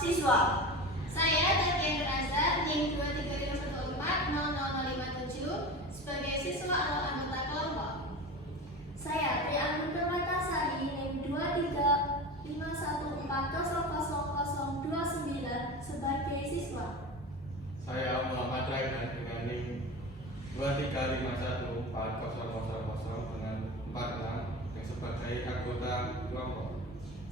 siswa. Saya Tatiana Nazar, NIM 235140057 sebagai siswa atau anggota kelompok. Saya Trianun Permatasari, NIM 23514000029 sebagai siswa. Saya Muhammad Raihan dengan NIM 235140000 dengan 46 yang sebagai anggota kelompok.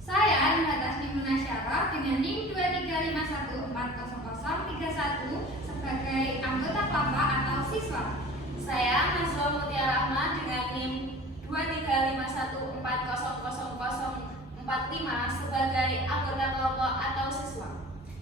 Saya Natasni Munasyarah dengan NIM 235140031 sebagai anggota kelompok atau siswa. Saya Nazwa Mutiara Rahma dengan NIM 235100045 sebagai anggota kelompok atau siswa.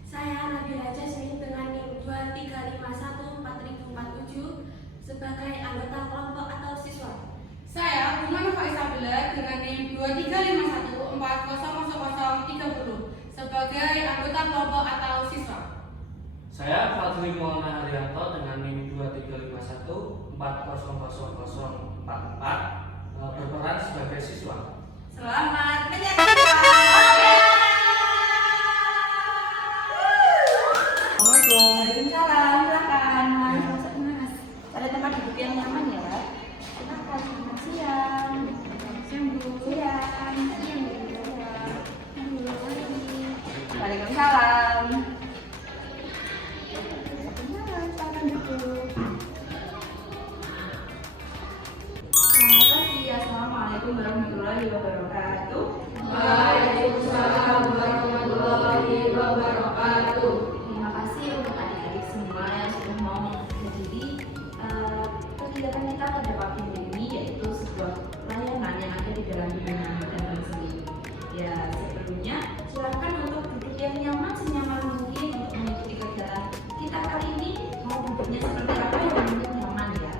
Saya Nabila Jasmine dengan NIM 2351447 sebagai anggota kelompok atau siswa. Saya Buma Nova Isabella dengan NIM 235140030 sebagai anggota kelompok atau siswa. Saya Fadli Maulana Haryanto dengan NIM 235140044 berperan sebagai siswa. Selamat menyaksikan. Assalamualaikum. Waalaikumsalam. Silakan Mas. Ada tempat duduk yang nyaman ya, Pak? Silakan. Selamat siang. Siang Bu. Siang. Waalaikumsalam. Silakan duduk. Selamat pagi. Assalamualaikum warahmatullahi wabarakatuh. Waalaikumsalam warahmatullahi wabarakatuh. Terima kasih untuk adik-adik semua yang sudah mau menghadiri kegiatan kita pada pagi hari ini, yaitu sebuah layanan yang ada di dalam dunia dan seni. Ya, sebelumnya silakan untuk duduk yang nyaman senyaman mungkin untuk mengikuti kegiatan kita kali ini. Mau duduknya seperti apa yang menurut nyaman ya.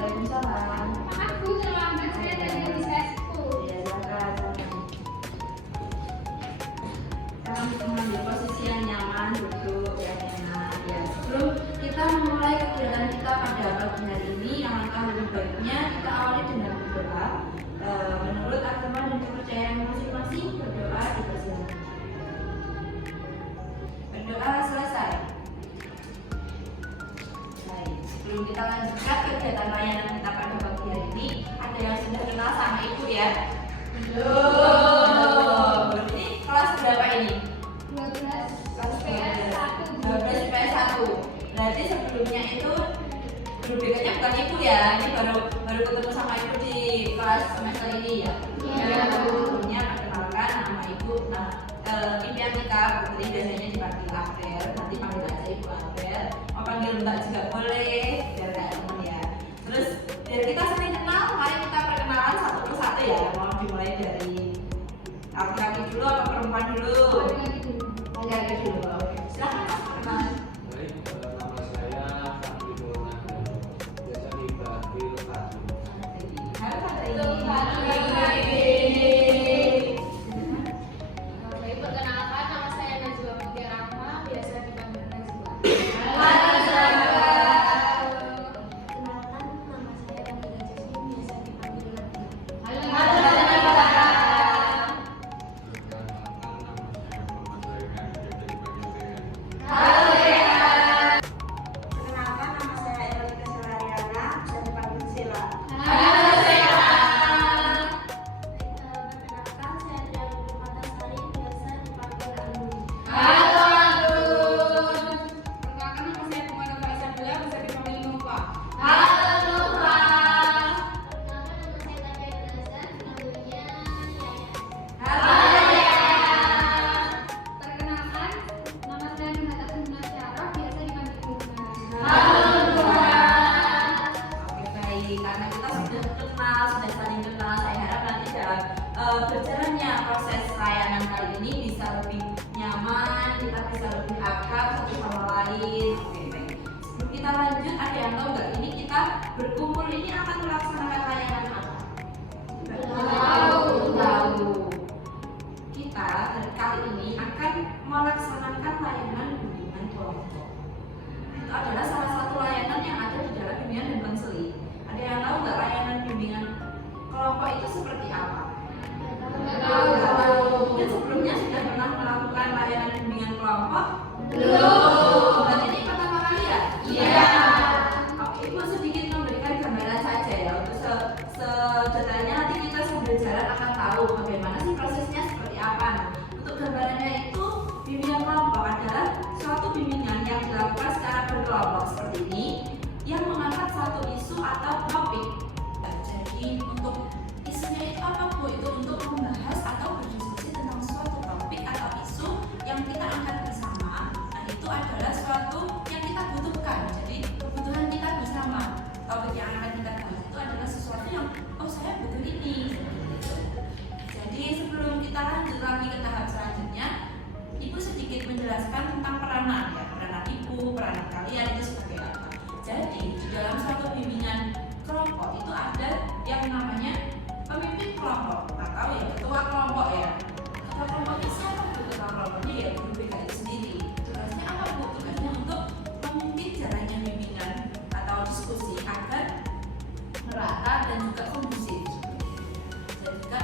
Waalaikumsalam. Maaf Bu, terlambat saya dari recessku. Ya, silakan. Kami mengambil posisi yang nyaman, duduk yang enak ya. Sebelum kita memulai kegiatan kita pada pagi hari ini, alangkah lebih baiknya kita awali dengan berdoa. Menurut agama dan kepercayaan masing-masing, berdoa dipersilakan. Berdoa selesai. Baik, sebelum kita lanjutkan kegiatan layanan kita pada pagi hari ini, ada yang sudah kenal sama Ibu ya? Belum. Berarti kelas berapa ini? 12 Kelas PS1. 12 PS1. Berarti sebelumnya itu grup dekatnya bukan Ibu ya? Ini baru ketemu sama Ibu di kelas semester ini ya? Iya. Sebelumnya perkenalkan nama Ibu. Impian kita Putri, biasanya dipanggil April. Nanti panggil aja Ibu April. Mau panggil Mbak juga boleh, biar kayak teman ya. Terus biar kita sering kenal, mari kita perkenalan satu persatu ya. Mau dimulai dari laki-laki dulu atau perempuan dulu? Laki-laki dulu. Silahkan Mas perkenalan. Baik, nama saya Fadli Maulana, biasa dipanggil Fadli. Halo Fadli. Baik, perkenalkan nama saya Nazwa Mutiara Rahma, biasa dipanggil Nazwa. Kenalkan nama saya Nabila Jasmine, biasa dipanggil Nadia. Perkenalkan nama saya Elika Selariana, bisa dipanggil Sila. Perkenalkan saya Trianun Permatasari, biasa dipanggil Anu. Perkenalkan nama saya Buma Nova Isabella, bisa dipanggil Nova. Perkenalkan nama saya Tatiana Nazar, namanya Perkenalkan, nama saya Natasni Munasyarah, biasa dipanggil Buma. Oke baik, karena kita sudah kenal, sudah saling kenal, saya harap nanti dalam berjalannya proses layanan kali ini bisa lebih nyaman, kita bisa lebih akrab satu sama lain. Oke baik. Sebelum kita lanjut, ada yang tahu nggak ini kita berkumpul ini akan melaksanakan layanan apa? Tahu. Kita dari kali ini akan melaksanakan layanan bimbingan kelompok. Itu adalah salah satu layanan yang ada di dalam bimbingan dan konseli. Ada yang tahu nggak layanan bimbingan kelompok itu seperti apa? Dan sebelumnya sudah pernah melakukan atau topik. Jadi untuk isunya itu apa Bu? Itu untuk membahas atau berdiskusi tentang suatu topik atau isu yang kita angkat bersama. Nah itu adalah suatu yang kita butuhkan. Jadi kebutuhan kita bersama. Topik yang akan kita bahas itu adalah sesuatu yang saya butuh ini. Jadi sebelum kita lanjut lagi ke tahap selanjutnya, Ibu sedikit menjelaskan tentang peranan ya, peranan Ibu, peranan kalian itu sebagai apa. Jadi di dalam suatu bimbingan kelompok itu ada yang namanya pemimpin kelompok atau ya ketua kelompok ya. Ketua kelompoknya siapa Bu? Ketua kelompoknya ya guru BK itu sendiri. Tugasnya apa Bu? Tugasnya untuk memimpin jalannya bimbingan atau diskusi agar merata dan juga kondusif. Dan juga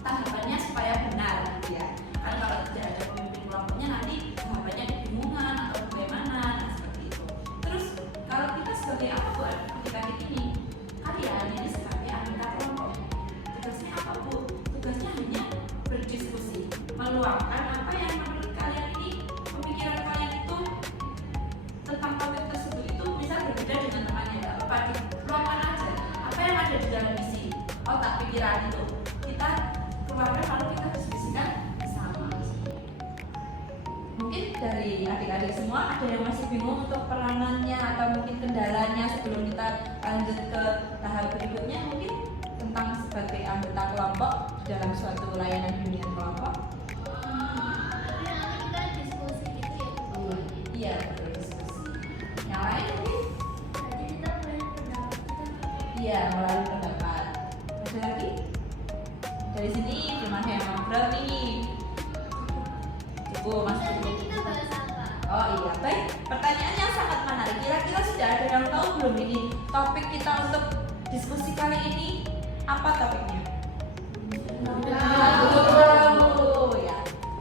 tahapannya supaya benar ya. Kan kalau tidak ada pemimpin kelompoknya nanti tahapannya kebingungan atau bagaimana, nah seperti itu. Terus kalau kita sebagai apa Bu? Adik-adik ini kalian ini sebagai anggota kelompok. Tugasnya apa Bu? Tugasnya hanya berdiskusi, meluangkan apa yang menurut kalian ini, pemikiran kalian itu tentang topik tersebut itu bisa berbeda dengan temannya, nggak apa-apa, diluangkan aja apa yang ada di dalam isi otak pikiran itu kita keluarkan lalu kita diskusikan bersama. Mungkin dari adik-adik semua ada yang masih bingung untuk peranannya atau mungkin kendalanya sebelum kita lanjut ke tahap berikutnya, mungkin tentang sebagai anggota kelompok dalam suatu layanan bimbingan kelompok. Tapi nanti kita diskusi gitu ya Bu. Iya, betul, diskusi. Yang lain mungkin? Jadi kita mulai pendapat kita. Iya, melalui pendapat. Ada lagi? Dari sini gimana yang ngobrol nih? Cukup, Mas. Nanti kita bahas apa? Oh iya, baik. Pertanyaan yang sangat menarik. Kira-kira sudah ada yang tahu belum ini topik kita untuk diskusi kali ini? Apa topiknya? Tahu ya.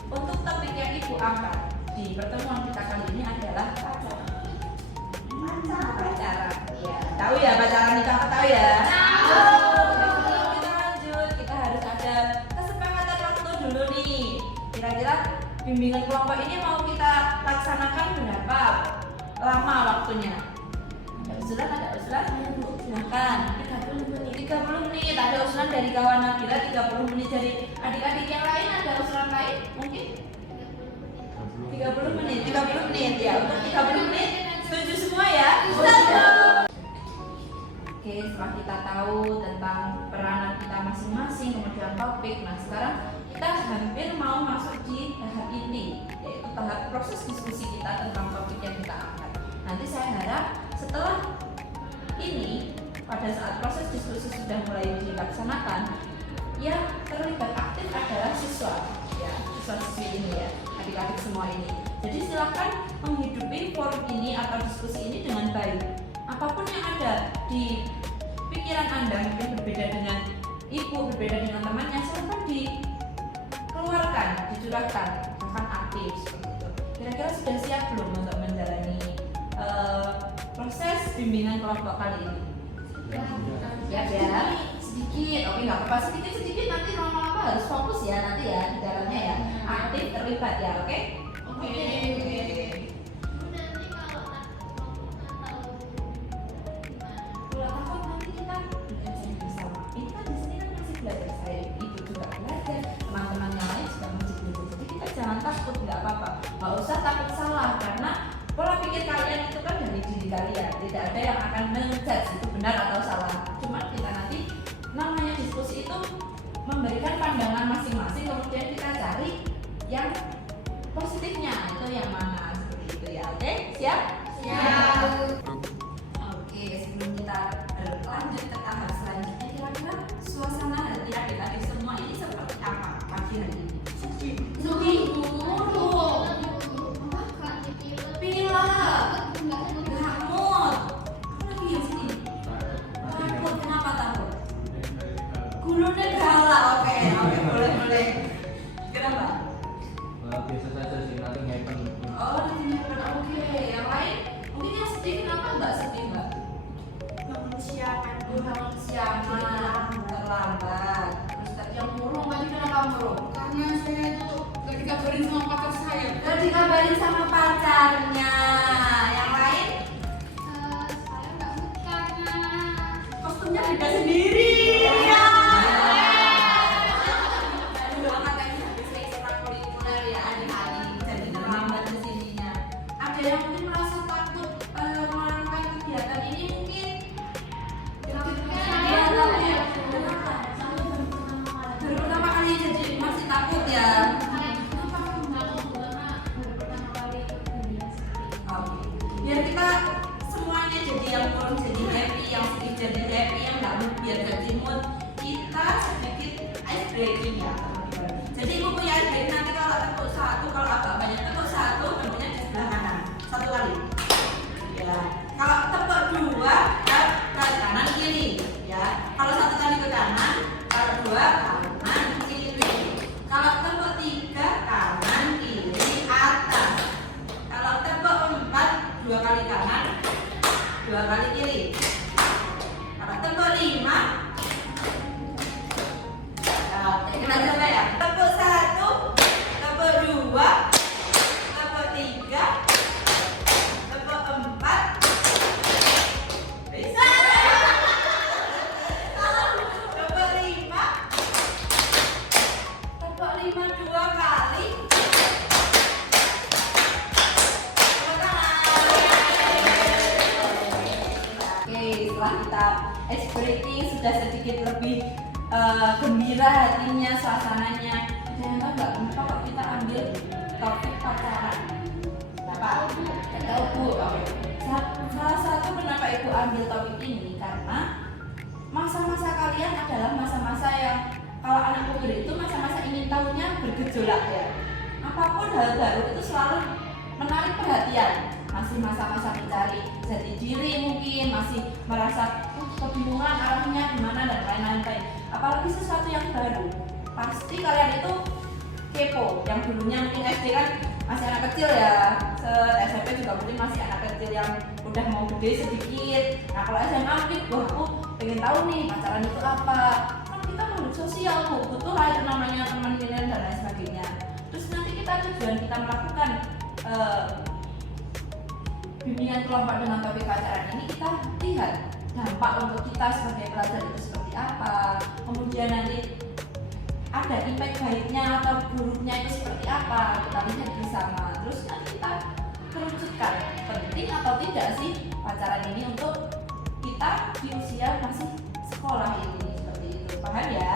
Untuk topik yang Ibu angkat di pertemuan kita kali ini adalah pacaran. Pacaran. Ya, tahu ya pacaran itu apa, tahu ya? Sebelum kita lanjut, kita harus ada kesepakatan waktu dulu nih. Kira-kira bimbingan kelompok ini mau kita laksanakan berapa lama waktunya? Ada usulan? Ada usulan? Silahkan. 30 menit. Ada usulan dari kawan Nabila 30 menit. Dari adik-adik yang lain ada usulan lain? Mungkin 30 menit. 30 menit ya. Untuk 30 menit setuju semua ya? Oke, setelah kita tahu tentang peranan kita masing-masing, kemudian topik, nah sekarang kita hampir mau masuk di tahap inti, yaitu tahap proses diskusi kita tentang topik yang kita angkat. Nanti saya harap setelah ini, pada saat proses diskusi sudah mulai dilaksanakan, yang terlibat aktif adalah siswa, ya, siswa-siswi ini ya, adik-adik semua ini. Jadi silakan menghidupi forum ini atau diskusi ini dengan baik. Apapun yang ada di pikiran Anda mungkin berbeda dengan Ibu, berbeda dengan temannya, silakan dikeluarkan, dicurahkan, bahkan aktif seperti itu. Kira-kira sudah siap belum untuk menjalani proses bimbingan kelompok kali ini? Siap ya? Sedikit, oke nggak apa-apa, sedikit-sedikit nanti lama-lama harus fokus ya nanti ya di dalamnya ya, aktif terlibat ya, oke? Oke. Nanti kalau atau gimana? Kalau takut nanti kita belajar bersama. Ini kan di sini kan masih belajar, saya Ibu juga belajar, teman-teman yang lain juga masih belajar. Jadi kita jangan takut, nggak apa-apa. Nggak usah takut salah karena pola pikir kalian itu kan dari diri kalian. Tidak ada yang akan menjudge itu benar atau salah. Cuma kita nanti namanya diskusi itu memberikan pandangan masing-masing, kemudian kita cari yang positifnya itu yang mana seperti itu ya. Oke, siap? Siap. Oke, sebelum kita berlanjut ke tahap selanjutnya, kira-kira suasana hati adik-adik semua ini seperti apa pagi hari ini? Sedih. Pilek. Nggak mood. Apa lagi yang sedih? Takut. Kenapa takut? Gulune galak. Oke, boleh. Kenapa? Biasa saja sih, nanti ngepeng. Oh, nanti nyimpen. Oke, yang lain? Mungkin yang sedih kenapa nggak sedih, Mbak? Bangun siangan. Bangun siangan, terlambat. Terus tadi yang murung, tadi kenapa murung? Karena saya itu gak dikabarin sama pacar saya. Gak dikabarin sama pacarnya. Yang lain? Saya nggak mood karena Anda sendiri. Ya. Aduh, katanya habis ekstrakurikuler ya adik-adik, jadi terlambat kesininya. Ada yang mungkin merasa takut melakukan kegiatan ini mungkin? Baru pertama kali jadi masih takut ya. Biar kita semuanya jadi yang kurang jadi happy, yang sedih jadi happy, yang nggak mood biar jadi mood, kita sedikit ice breaking ya teman-teman. Jadi ibu punya ice breaking, nanti kalau tepuk satu, kalau agak banyak tepuk satu, tepuknya di sebelah kanan satu kali ya. Kalau tepuk dua ke kanan kiri ya. Kalau satu kali ke kanan, kalau dua kanan kiri. Kalau tepuk tiga kanan kiri atas. Kalau tepuk empat, dua kali kanan, dua kali kiri. Kalau tepuk lima, kita coba ya. Tepuk satu, tepuk dua, tepuk tiga, tepuk empat. Bisa. Tepuk lima, tepuk lima dua kali. Oke, setelah kita ice breaking sudah sedikit lebih gembira hatinya, suasananya. Jangan tahu nggak kenapa kok kita ambil topik pacaran? Kenapa? Nggak tahu Bu. Salah satu kenapa Ibu ambil topik ini karena masa-masa kalian adalah masa-masa yang kalau anak pemuda itu masa-masa ingin tahunya bergejolak ya. Apapun hal baru itu selalu menarik perhatian. Masih masa-masa mencari jati diri mungkin, masih merasa kebingungan arahnya gimana dan lain-lain. Apalagi sesuatu yang baru, pasti kalian itu kepo. Yang dulunya mungkin SD kan masih anak kecil ya, SMP juga mungkin masih anak kecil yang udah mau gede sedikit. Nah kalau SMA mungkin wah aku pengen tahu nih pacaran itu apa. Kan kita makhluk sosial Bu, butuh lah itu namanya teman dan lain sebagainya. Terus nanti kita tujuan kita melakukan bimbingan kelompok dengan topik pacaran ini, kita lihat dampak untuk kita sebagai pelajar itu seperti apa, kemudian nanti ada impact baiknya atau buruknya itu seperti apa, kita lihat bersama. Terus nanti kita kerucutkan penting atau tidak sih pacaran ini untuk kita di usia masih sekolah ini, seperti itu. Paham ya?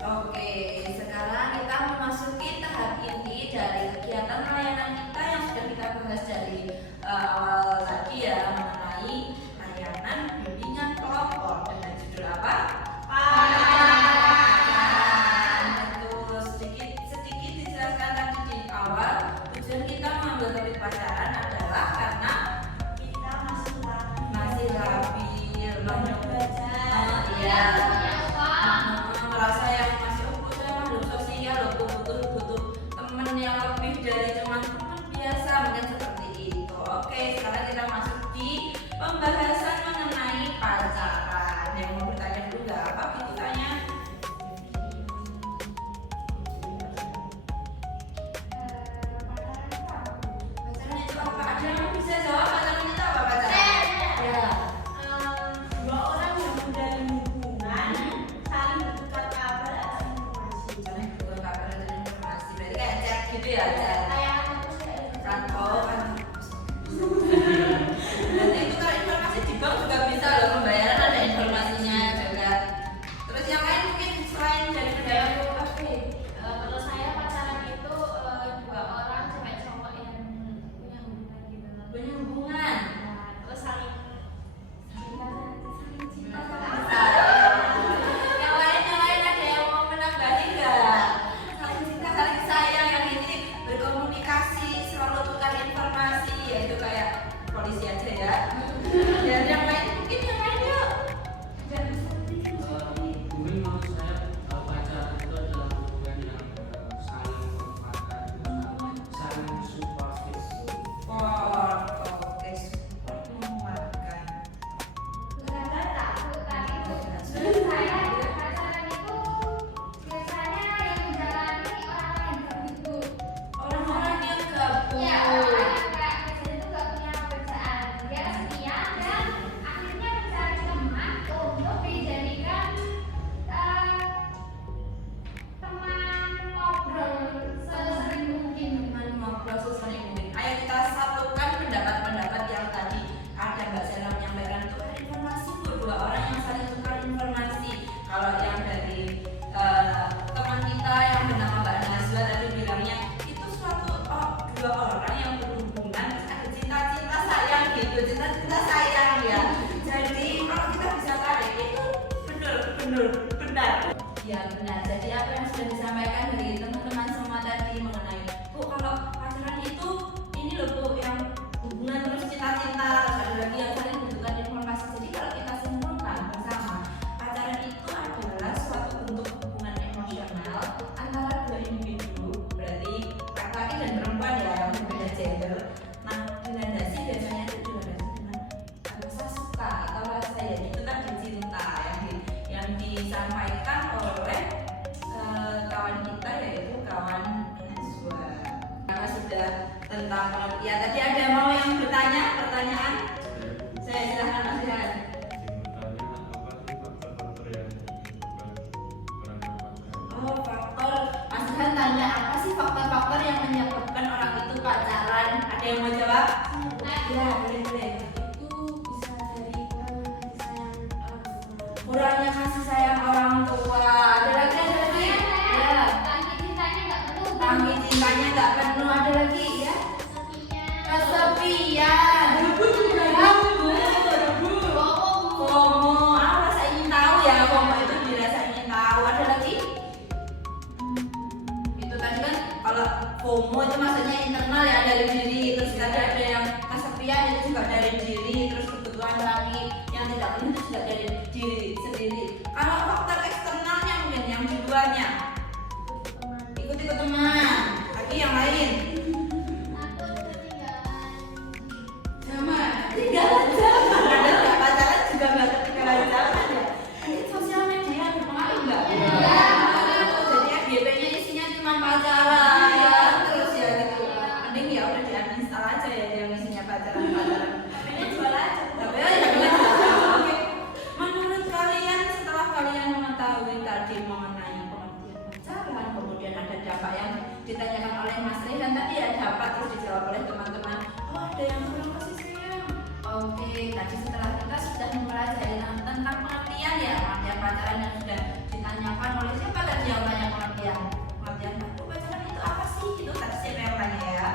Oke, sekarang kita memasuki tahap inti dari kegiatan pelayanan kita yang sudah kita bahas dari awal tadi ya, mengenai layanan bimbingan kelompok dengan judul apa? Pacaran. Terus sedikit dijelaskan tadi di awal, tujuan kita mengambil topik pacaran adalah karena kita masih labil, banyak belajar, iya. Merasa yang masih saya makhluk sosial, butuh temen yang lebih dari cuma teman biasa, mungkin seperti itu. Oke, sekarang kita masuk di pembahasan mengenai pacaran. Yang mau bertanya dulu nggak apa gitu tanya? Pacaran itu apa? Ada yang bisa jawab pacaran itu apa pacaran? Ya. Dua orang yang menjalin hubungan saling bertukar kabar atau informasi. Saling bertukar kabar dan informasi. Berarti kayak chat gitu ya, chat. Kayak Kan oh kan. Berarti tukar informasi di disampaikan oleh kawan kita yaitu kawan Najwa. Karena sudah tentang pengertian. Tadi ada mau yang bertanya pertanyaan? Saya silahkan Mas Rian. Oh, faktor. Mas Rian tanya apa sih faktor-faktor yang menyebabkan orang itu pacaran? Ada yang mau jawab? Ya, boleh. Kurangnya kasih sayang orang tua. Ada lagi? Ya. Tangki cintanya nggak penuh. Tangki cintanya nggak penuh. Ada lagi ya? Kesepian. FOMO. Rasa ingin tahu ya. FOMO itu dirasa ingin tahu. Ada lagi? Itu tadi kan kalau FOMO itu maksudnya internal ya, dari diri. Terus ada yang kesepian itu juga dari diri. Terus kebutuhan lagi yang tidak penuh itu juga dari diri sendiri. Kalau faktor eksternalnya mungkin yang di luarnya ikut teman. Lagi yang lain. Ketinggalan zaman. Ada nggak pacaran juga nggak ketinggalan zaman ya? Ini sosial media berpengaruh nggak? Iya. Jadi FYP-nya isinya cuma pacaran terus ya gitu. Mending ya udah diuninstall aja ya yang isinya pacaran. Ini jual aja. Tapi ya oke. Menurut kalian setelah kalian mengetahui tadi mengenai pengertian pacaran, kemudian ada dampak yang ditanyakan oleh Mas Rehan tadi ya, dapat terus dijawab oleh teman-teman. Oh, ada yang kurang kasih sayang. Oke, tadi setelah kita sudah mempelajari tentang pengertian ya, pengertian pacaran yang sudah ditanyakan oleh siapa tadi yang tanya pengertian pacaran itu apa sih? Itu tadi siapa yang tanya ya?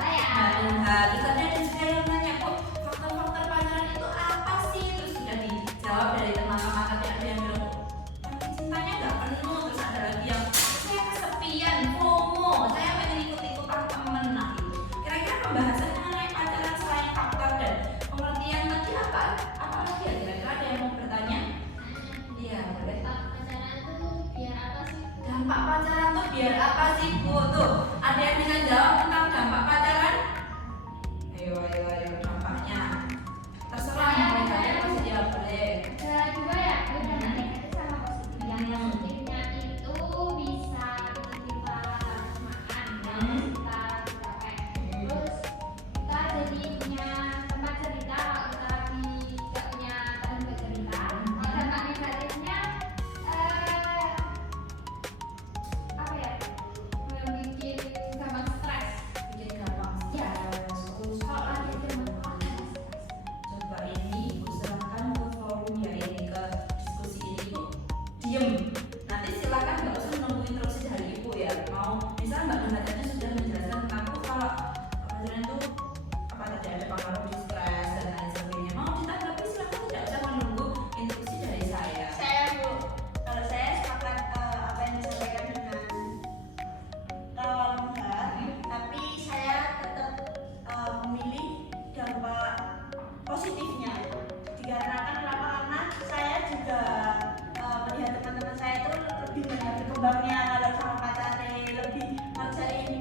Terus ada juga yang tanya kok faktor-faktor pacaran itu apa sih? Terus sudah dijawab dari teman-teman. Tadi ada yang bilang tangki cintanya nggak penuh. Terus ada lagi yang saya kesepian, FOMO, saya pengen ikut-ikutan temen. Nah itu kira-kira pembahasan mengenai pacaran selain faktor dan pengertian tadi apa lagi ya? Kira-kira ada yang mau bertanya? Iya boleh. Pacaran tuh biar apa sih? Dampak pacaran tuh biar apa sih Bu? Tuh ada yang bisa jawab tentang dampak pacaran? Ayo dampaknya. Terserah mau kalian masih jawab boleh. Ada dua ya, ada negatif sama positif. Yang positifnya itu bisa bikin kita makan, kita capek. Terus kita jadi punya tempat cerita kalau kita lagi nggak punya teman buat cerita. Kalau dampak negatifnya apa ya? Bikin gampang stres. Bikin gampang Ya. stres. Kalau lagi zaman corona. Coba ini Ibu serahkan ke forum ya, ini ke diskusi ini Ibu diem. Nanti silakan nggak usah nunggu instruksi dari Ibu ya. Mau misal Mbak Donatanya sudah menjelaskan tentang kalau pacaran itu apa tadi ada pengaruh di stres dan lain sebagainya. Mau ditanggapi silakan, tidak usah menunggu instruksi dari saya. Saya Bu, kalau saya sepakat apa yang disampaikan dengan kawan Mbak, tapi saya tetap memilih dampak positifnya. Dikarenakan kenapa? Karena saya juga melihat teman-teman saya itu lebih banyak berkembangnya kalau sama pacarnya, lebih ngerjain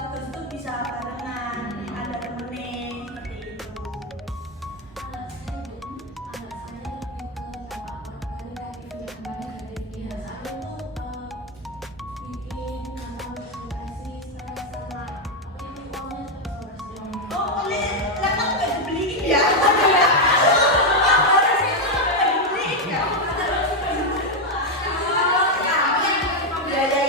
tugas itu bisa barengan, ada temenin seperti itu. Kalau saya lebih ke dampak negatif dan negatifnya. Saya tuh bikin gampang depresi, stres sama apa yang uangnya terus. Oh, ini laptop nggak dibeliin ya? Pembelajaran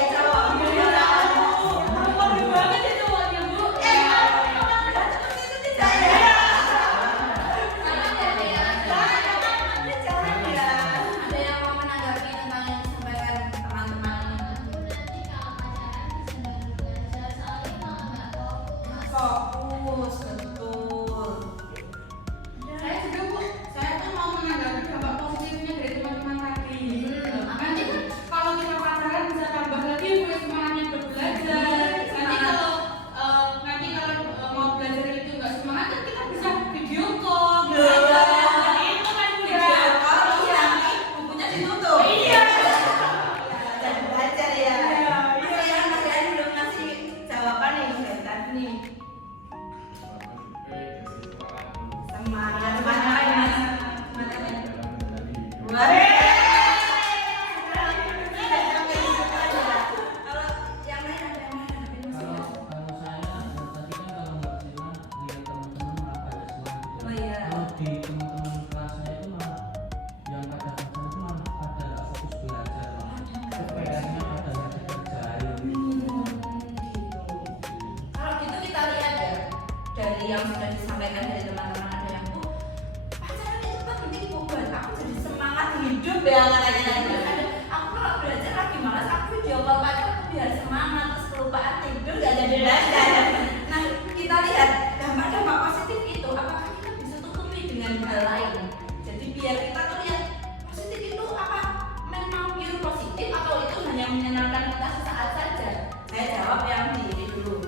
PR-nya adalah dikerjain. Kalau gitu kita lihat ya dari yang sudah disampaikan dari teman-teman, ada yang tuh pacaran itu penting kok buat aku jadi semangat hidup ya katanya. Ada aku kalau belajar lagi malas, aku video call pacar aku biar semangat, terus kelupaan tidur gak jadi belajar. Nah kita lihat dampak-dampak positif itu apakah kita bisa tutupi dengan hal lain. Jadi biar kita tuh lihat positif itu apa memang pure positif atau itu hanya menyenangkan kita sesaat saja. Saya jawab yang di ini dulu,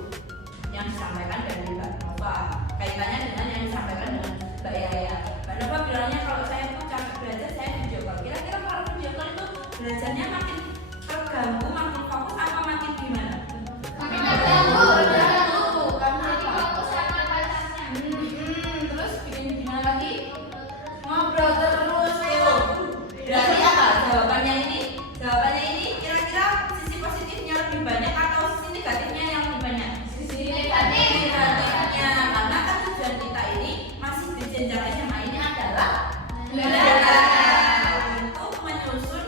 yang disampaikan dari Mbak Nova kaitannya dengan yang disampaikan dengan Mbak Yaya. Mbak Nova bilangnya kalau saya tuh capek belajar saya video call. Kira-kira kalau video call itu belajarnya makin terganggu, makin fokus apa makin gimana? Makin terganggu. Karena Jadi apa? fokus sama pacarnya. Terus bikin gimana lagi? Ngobrol terus tuh. Berarti apa jawabannya ini? Jawabannya ini kira-kira sisi positifnya lebih banyak atau sisi negatifnya yang lebih banyak? Sisi negatif. Negatifnya, karena kan tujuan kita ini masih di jenjang SMA ini adalah Belajar. untuk menyusun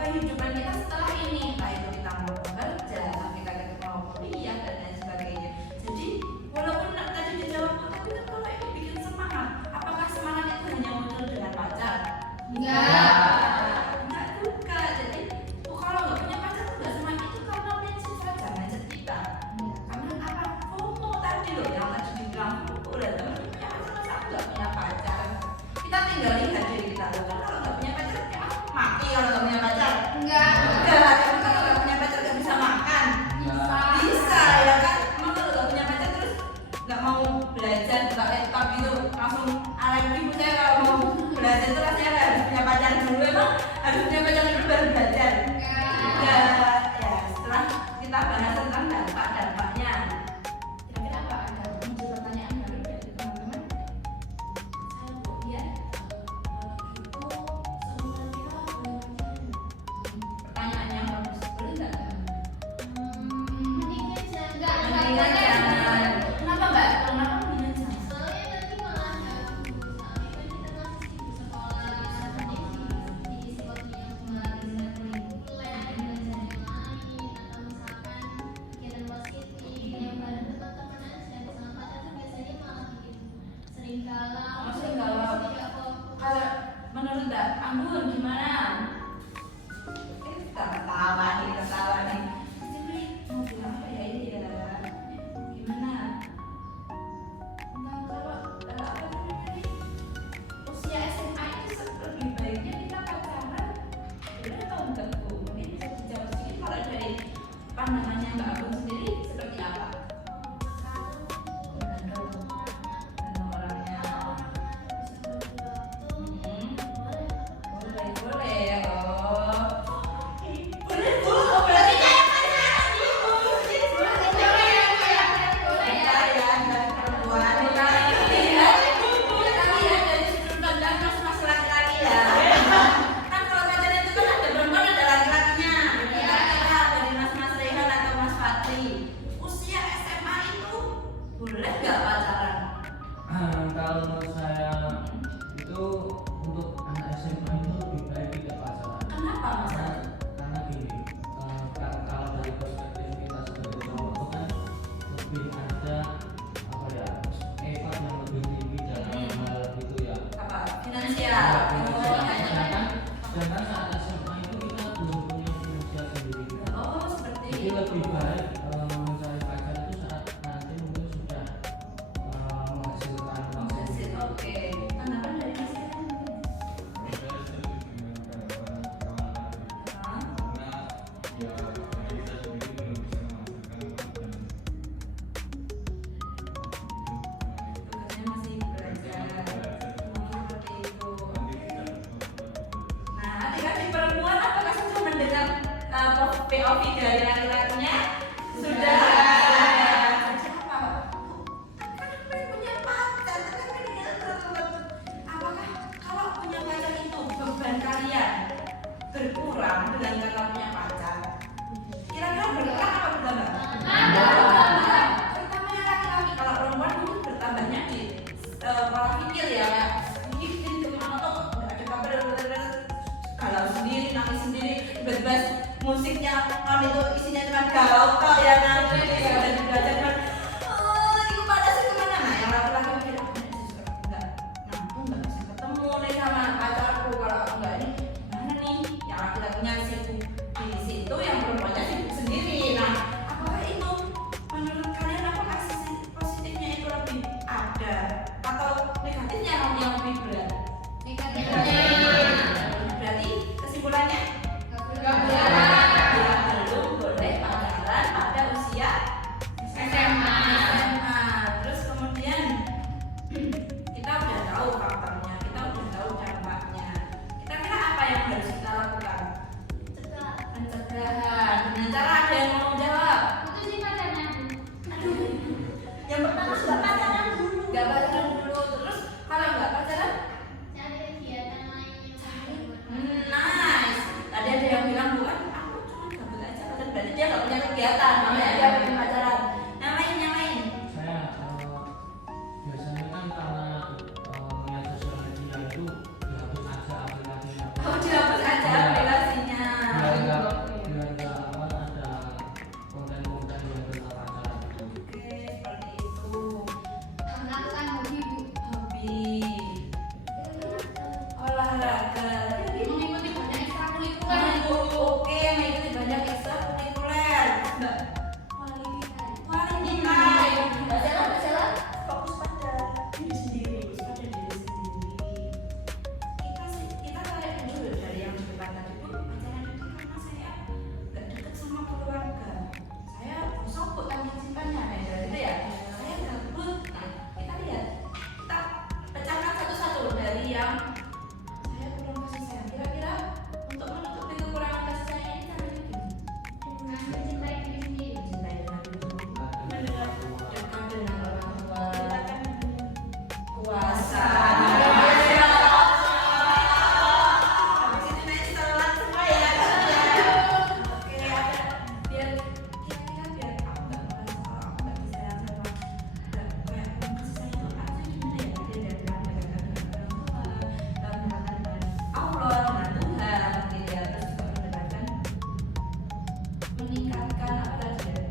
kehidupan kita setelah ini, entah itu kita mau bekerja, kita mau kuliah dan lain sebagainya. Jadi walaupun tadi dijawab, tapi kan kalau ini bikin semangat, apakah semangat itu hanya muncul dengan pacar? Enggak juga. Jadi kalau nggak punya pacar tuh nggak semangat, itu karena mindset saja, mindset kita. Karena apa? FOMO tadi loh yang tadi dibilang FOMO, dan teman punya pacar masa aku nggak punya pacar. Kita tinggal lihat diri kita loh, kan kalau nggak punya pacar kayak mati kalau nggak punya pacar. Enggak. Enggak, kalau nggak punya pacar nggak bisa makan. Bisa ya kan? Emang kalau nggak punya pacar terus nggak mau belajar buka laptop gitu langsung alergi. Saya kalau mau belajar itu rasanya harus punya pacar dulu. Emang harus punya pacar dulu baru belajar. Ya, setelah kita bahas tentang dampak-dampaknya, kira-kira apa ada muncul pertanyaan baru dari teman-teman? Saya Bu Dian. Pertanyaan yang bagus, boleh nggak? Mendingan jangan. Mendingan jangan. Kenapa Mbak? Kenapa mendingan jangan? Soalnya nanti malah ganggu. Soalnya kan kita masih sibuk sekolah, nanti diisi waktunya buat belajar yang lain, atau misalkan kegiatan positif yang bareng teman-teman aja. Sama pacar tuh biasanya malah bikin sering galau. Oh, sering galau. Tidak fokus. Kalau menurut Mbak Anggun gimana? Ketawa nih. Jadi mau bilang apa ya ini ya? Gimana? Nah, kalau apa namanya? Usia SMA itu lebih baiknya kita pacaran, benar atau enggak Bu? Mungkin bisa dijawab sedikit kalau dari pandangannya Mbak Anggun sendiri seperti apa? Tergantung orangnya. Boleh ya. Boleh Bu, berarti kayak pacaran Ibu. Boleh ya dari perempuan. Kita lihat dari sudut pandang mas laki-laki ya. Kan kalau pacaran itu kan ada perempuan ada laki-lakinya. Kira-kira dari mas Rehan atau Mas Fatri, usia SMA itu boleh nggak pacaran? Kalau menurut saya itu untuk anak SMA itu lebih baik tidak pacaran. Kenapa Mas? Karena gini, kalau dari perspektif kita sebagai cowok itu kan lebih ada apa ya, effort yang lebih tinggi dalam hal itu ya. Apa? Finansial. Sedangkan saat SMA itu kita belum punya finansial sendiri. Oh, seperti Jadi itu. lebih baik mencari pacar itu saat nanti mungkin sudah menghasilkan uang Hasil, sendiri. oke. Tanggapan dari Mas Rehan mungkin? Saya setuju dengan pendapat kawan tadi. Hah? Karena ya dari kita sendiri belum bisa menghasilkan uang Tugasnya masih belajar. Oh, seperti itu. Nah, adik-adik perempuan apakah sudah mendengar POV dari laki-lakinya? Sudah. Siapa? Kan punya pacar, kan dia apakah kalau punya pacar itu beban kalian berkurang dengan karena punya pacar? Kira-kira berkurang apa bertambah? Bertambah. Terutama yang laki-laki, kalau perempuan mungkin bertambahnya di pola pikir ya, kayak bikin kemana tuh nggak ada kabar, galau sendiri, nangis sendiri, tiba-tiba musiknya kan itu isinya cuma galau kok ya nanti dan belajar kan itu pada sih kemana nah yang laki-laki mikir aku nggak bisa ketemu nih sama pacarku kalau aku nggak ini mana nih yang laki-lakinya sibuk di situ yang perempuannya sibuk sendiri. Nah apakah itu menurut kalian apakah sisi positifnya itu lebih ada atau negatifnya yang lebih berat? Berarti kesimpulannya Gak boleh. belum boleh pacaran pada usia SMA. Terus kemudian kita udah tahu faktornya, kita udah tahu dampaknya. Kira-kira apa yang harus kita lakukan? Pencegahan. Dengan cara ada yang mau jawab? Putusin pacarnya. Yang pertama sudah pacaran dulu. Gak pacaran dulu. Terus kalau nggak pacaran? Cari kegiatan lain. Nice. Tadi ada yang bilang bukan aku cuma gabut aja, padahal berarti dia nggak punya kegiatan, makanya dia pengen pacaran. Yang lain. Saya biasanya kan karena melihat sosial media itu dihapus aja aplikasinya. Oh dihapus aja aplikasinya. Biar nggak apa ada konten-konten yang tentang pacaran itu. Oke seperti itu. Melakukan hobi bu. Hobi, olahraga, Mengikuti banyak ekstrakurikuler. Oke mengikuti banyak ekstrakurikuler. Mbak quality time. Mbak Sela fokus pada diri sendiri, Kita tarik dulu dari yang di depan tadi bu, pacaran itu karena saya nggak deket sama keluarga. Saya bosan bu tanya cintanya, gitu ya. Saya gabut. Nah kita lihat, kita pecahkan satu-satu dari yang saya kurang kasih sayang. Kira-kira untuk menutupi kekurangan kasih sayang ini caranya gimana? Mencintai diri sendiri. Mencintai dengan dekat dengan orang tua, puasa. Habis itu naik sholat semua ya. Oke, ada biar kira-kira biar aku nggak merasa aku nggak bisa sama nggak kayak kasih sayang itu artinya gimana ya? Dia dari mendekatkan dengan orang tua, mendekatkan dengan Allah, dengan Tuhan, gitu ya. Terus juga mendekatkan meningkatkan apa tadi ya?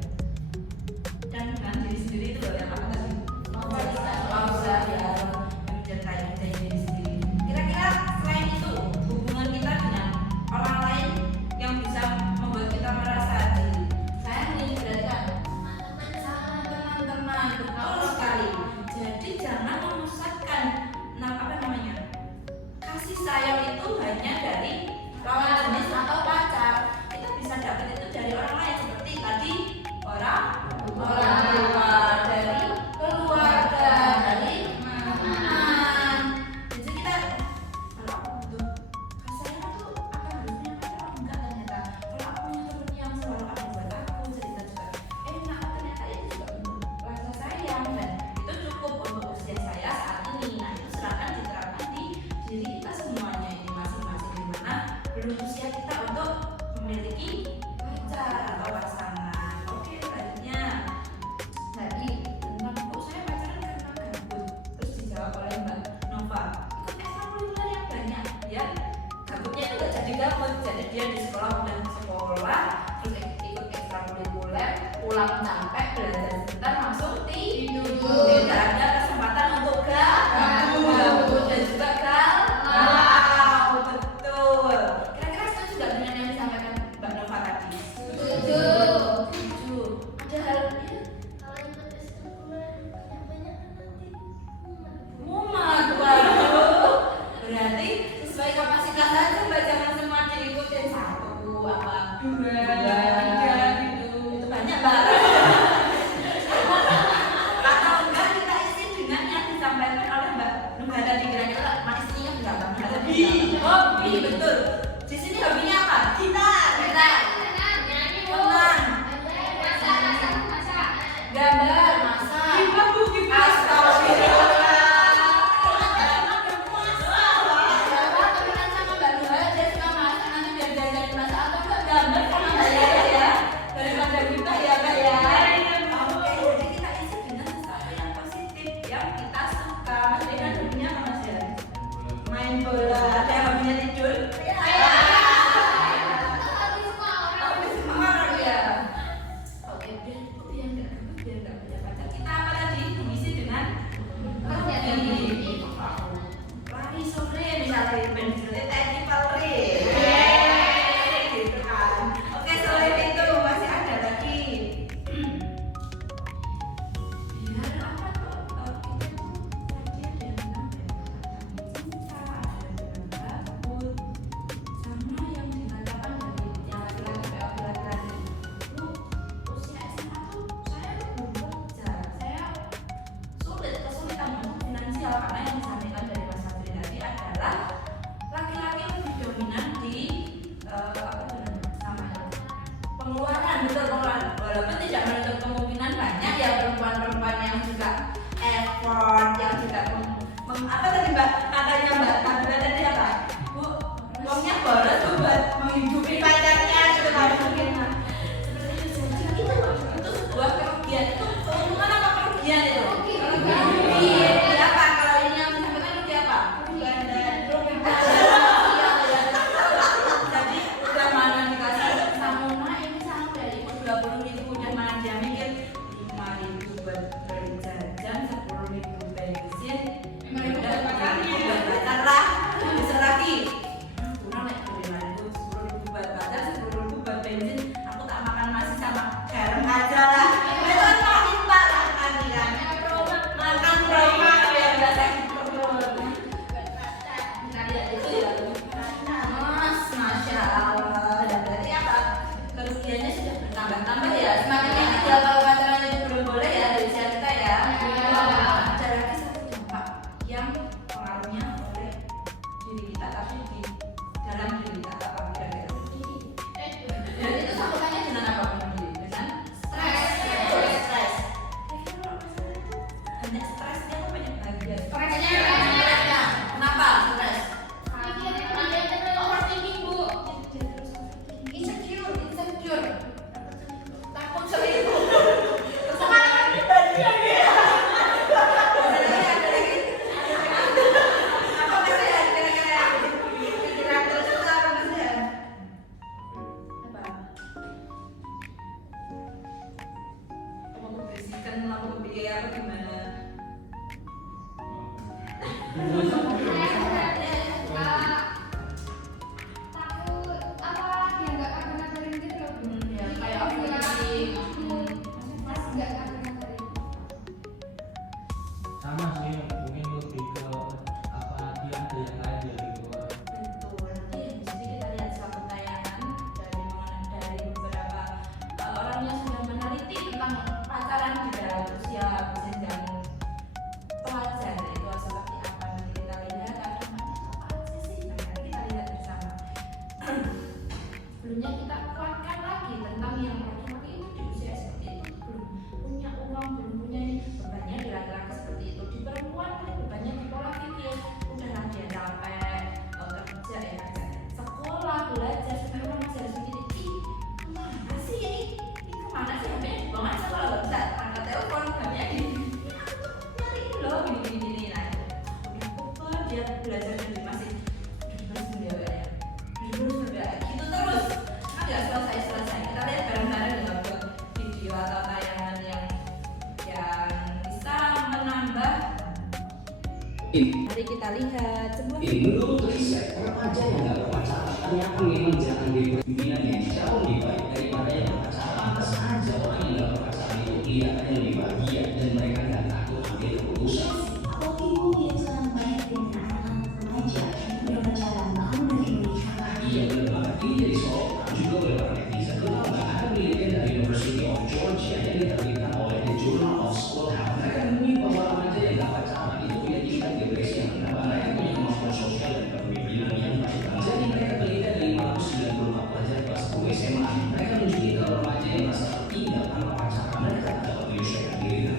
Dan dengan diri sendiri itu loh yang apa tadi? Pausa ya, mencintai diri sendiri. Kira-kira selain itu hubungan kita dengan orang lain yang bisa membuat kita merasa diri sayang nih berarti kan teman-teman betul sekali. Jadi jangan memusatkan apa namanya kasih sayang itu hanya dari lawan jenis atau pacar. Kita bisa dapat itu dari orang lain seperti tadi orang tua, dari keluarga, dari teman. Jadi kita kalau aku butuh kasih sayang itu apa harus punya pacar? Enggak ternyata. Kalau aku punya teman yang selalu ada buat aku cerita juga enak, ternyata itu juga bentuk rasa sayang dan itu cukup untuk usia saya saat ini. Nah itu silakan diterapkan di diri kita semuanya ini masing-masing dimana belum usia kita untuk memiliki pacar atau pasangan. Oke selanjutnya tadi tentang kok saya pacaran karena gabut. Terus dijawab oleh Mbak Nova ikut ekstrakurikuler yang banyak biar gabutnya itu gak jadi gabut. Jadi dia di sekolah udah sekolah terus ikut ekstrakurikuler pulang capek belajar sebentar langsung tidur. Tidak ada kesempatan untuk gabut dan juga galau. Betul. Kira-kira setuju gak dengan yang disampaikan Mbak Nova tadi? Setuju. Ada halnya Kalau ikut ekstrakurikuler banyak nanti mumat. Waduh. Berarti sesuai kapasitas aja Mbak, jangan semua diikutin satu apa dua tiga gitu. Itu banyak Mbak. Atau enggak kita isi dengan yang disampaikan oleh Mbak Nova tadi, kira-kira manisnya enggak Mbak Nova tadi? Hobi, betul. Di sini hobinya apa? Gitar. nyanyi bu. Tenang. Masak. Gambar, masak. Astagfirullah. Bapak temenan sama Mbak Nova, dia suka masak, nanti biar jajan masak atau enggak gambar sama Mbak Yaya ya. Daripada kita ya Mbak ya. Oke, jadi kita isi dengan sesuatu yang positif yang kita suka. Mas Rina hobinya apa Mas ya? Main bola. Ada yang hobinya tidur? cari pensiunnya TNI Polri. Gitu kan. Oke, selain itu masih ada lagi. Biar apa tuh? Kita tuh tadi ada yang bilang cinta, ada yang takut, sama yang dikatakan dari yang laki-laki lu usia SMA tuh saya belum kerja, saya kesulitan untuk finansial karena yang disampaikan dari Mas Fadri tadi adalah laki-laki lebih dominan di apa tuh namanya pengeluaran, betul pengeluaran, walaupun tidak menutup kemungkinan banyak ya perempuan-perempuan yang juga effort, yang juga apa tadi mbak katanya mbak Fadri tadi apa bu uangnya boros tuh buat menghidupi pacarnya gitu kan mungkin seperti itu saja itu sebuah kerugian, itu keuntungan apa kerugian itu? Kerugian. Apa kalau ini yang disampaikan rugi apa? Jadi udah mana dikasih sangguna ini sang dari 20.000 udah mana dia mikir 5.000 buat beli jajan, 10.000 bensin, 5.000 udah pacar lah, besar lagi. Kurang naik dari 5.000, 10.000 buat pacar, 10.000 buat bensin. Aku tak makan nasi sama garam aja lah. Itu kan makin parah kan ya. Makan trauma ya biasa gitu. Nah ya itu ya. Mas, masya Allah. Dan berarti apa? Kerugiannya sudah bertambah-tambah ya. Semakin yang kecil kalau pacaran itu belum boleh ya dari usia kita ya. Ada lagi satu dampak yang pengaruhnya oleh diri kita tapi di dalam diri kita apa kira-kira? Dan itu sambungannya dengan apa diri? Dengan stres. Banyak stres dia tuh banyak bahagia. Kenapa stres? Overthinking bu, insecure, takut selingkuh. Semangat kita juga ya. Apa kasihan kira-kira? Kira-kira terus itu apa kasihan? Apa? Mau membersihkan lampu biaya apa gimana? Takut apa dia nggak kabar-kabarin gitu loh. Ya kayak overthinking. Mas nggak kabar-kabarin. Sama sih, mungkin lebih ke apa dia ada yang lain dari luar. Betul. Jadi kita lihat suatu tayangan dari beberapa orang yang sudah meneliti tentang pacaran di dalam usia jenjang pelajar itu seperti apa. Nanti kita lihat ada apa sih? Nanti kita lihat bersama. Sebelumnya kita kuatkan lagi tentang yang laki-laki itu di usia seperti itu belum punya uang, belum punya ini. Bebannya di laki-laki seperti itu, di perempuan kan bebannya di pola pikir. Udahlah dia capek kerja ya kerja, sekolah belajar sampai orang masih harus mikir ih kemana sih ini kemana sih HP dibuang aja kalau nggak bisa angkat telepon HP-nya ini aku tuh nyariin loh gini nah udah kuper dia belajar dari masih terus ya gitu terus nggak selesai kita lihat bareng-bareng dengan buat video atau tayangan yang bisa menambah. Mari kita lihat sebuah Menurut riset, remaja yang nggak berpacaran ternyata memang jangan dipinginannya jauh lebih baik daripada yang berpacaran. Pantas aja orang yang nggak berpacaran itu kelihatannya lebih bahagia dan mereka nggak takut ambil keputusan. Apalagi yang sekarang banyak dengan anak-anak remaja berpacaran bahkan dari menikah. Iya benar banget. Ini jadi soal juga oleh para netizen. Lo tau nggak ada penelitian dari University of Georgia yang diterbitkan oleh The Journal of School Health. Mereka menemui bahwa remaja yang nggak pacaran itu punya tingkat depresi yang rendah. Mereka punya kemampuan sosial dan kepemimpinan yang baik. Jadi mereka teliti dari 594 pelajar kelas 10 SMA. Mereka menunjukkan kalau remaja yang merasa tertinggal tanpa pacaran mereka dapat menyelesaikan diri dan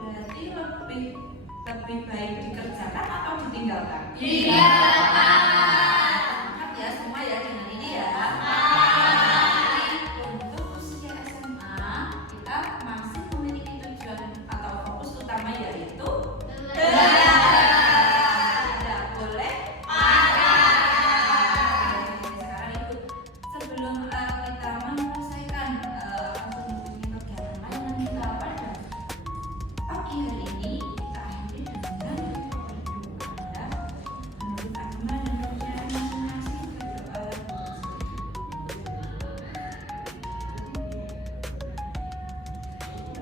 Berarti lebih baik dikerjakan atau ditinggalkan? Sepakat ya semua ya dengan ini ya. Untuk usia SMA kita masih memiliki tujuan atau fokus utama yaitu tidak boleh sekarang itu sebelum kita menyelesaikan atau mempunyai kegiatan lain kita pada pagi hari ini kita akhiri dengan berdoa menurut agama dan kepercayaan masing-masing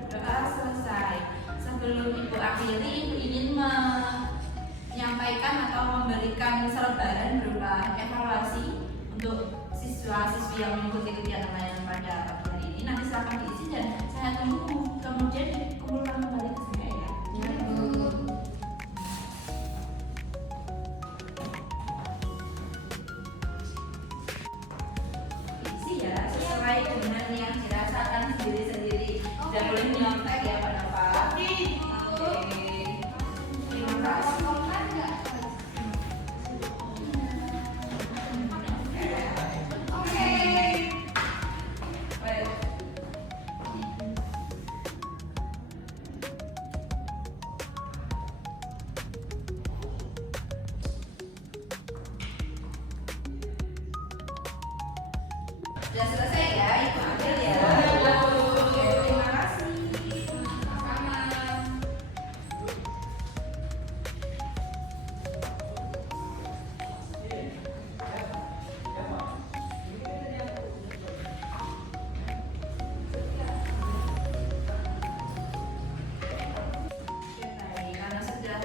berdoa selesai. Sebelum ibu akhiri, ibu ingin menyampaikan atau memberikan selebaran berupa evaluasi untuk siswa-siswi yang mengikuti kegiatan layanan pada pagi hari ini. Nanti silakan diisi dan saya tunggu kemudian dikumpulkan kembali ke saya ya. Diisi ya sesuai dengan yang dirasakan sendiri-sendiri. Tidak boleh nyontek ya Pak Nova. Oke. Terima kasih. Baik. Sudah selesai ya, Ibu ambil ya. Oke, terima kasih. Sama-sama. Oke, baik. Karena sudah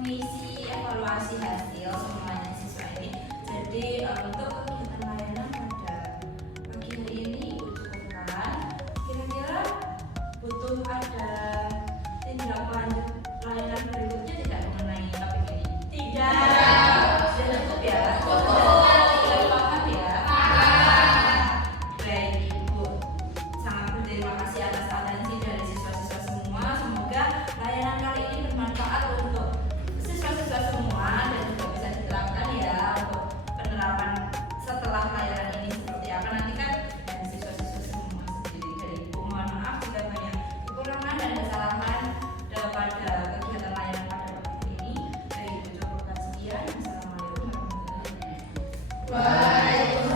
mengisi evaluasi hasil semuanya siswa ini, jadi untuk kegiatan layanan pada pagi hari ini Ibu cukupkan. Kira-kira butuh ada tindak lanjut layanan berikutnya tidak mengenai topik ini? Tidak. Sudah cukup ya? Sudah paham ya? Baik Ibu, sangat berterima kasih atas atensi dari siswa-siswa semua. Semoga layanan kali ini bermanfaat untuk siswa-siswa semua dan juga bisa diterapkan ya untuk penerapan setelah layanan ini seperti apa nanti kan dari siswa-siswa semua sendiri. Dari Ibu mohon maaf jika banyak kekurangan dan kesalahan pada kegiatan layanan pada waktu ini. Baik Ibu cukupkan sekian. Assalamualaikum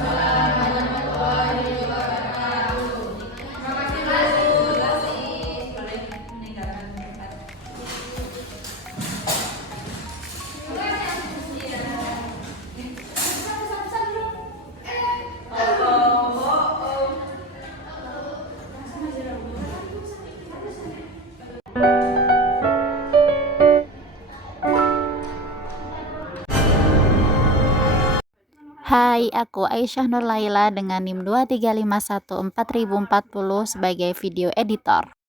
warahmatullahi wabarakatuh. Terima kasih Bu. Terima kasih. Boleh meninggalkan tempat. Hai, aku Aisyah Nur Laila dengan NIM 2351440 sebagai video editor.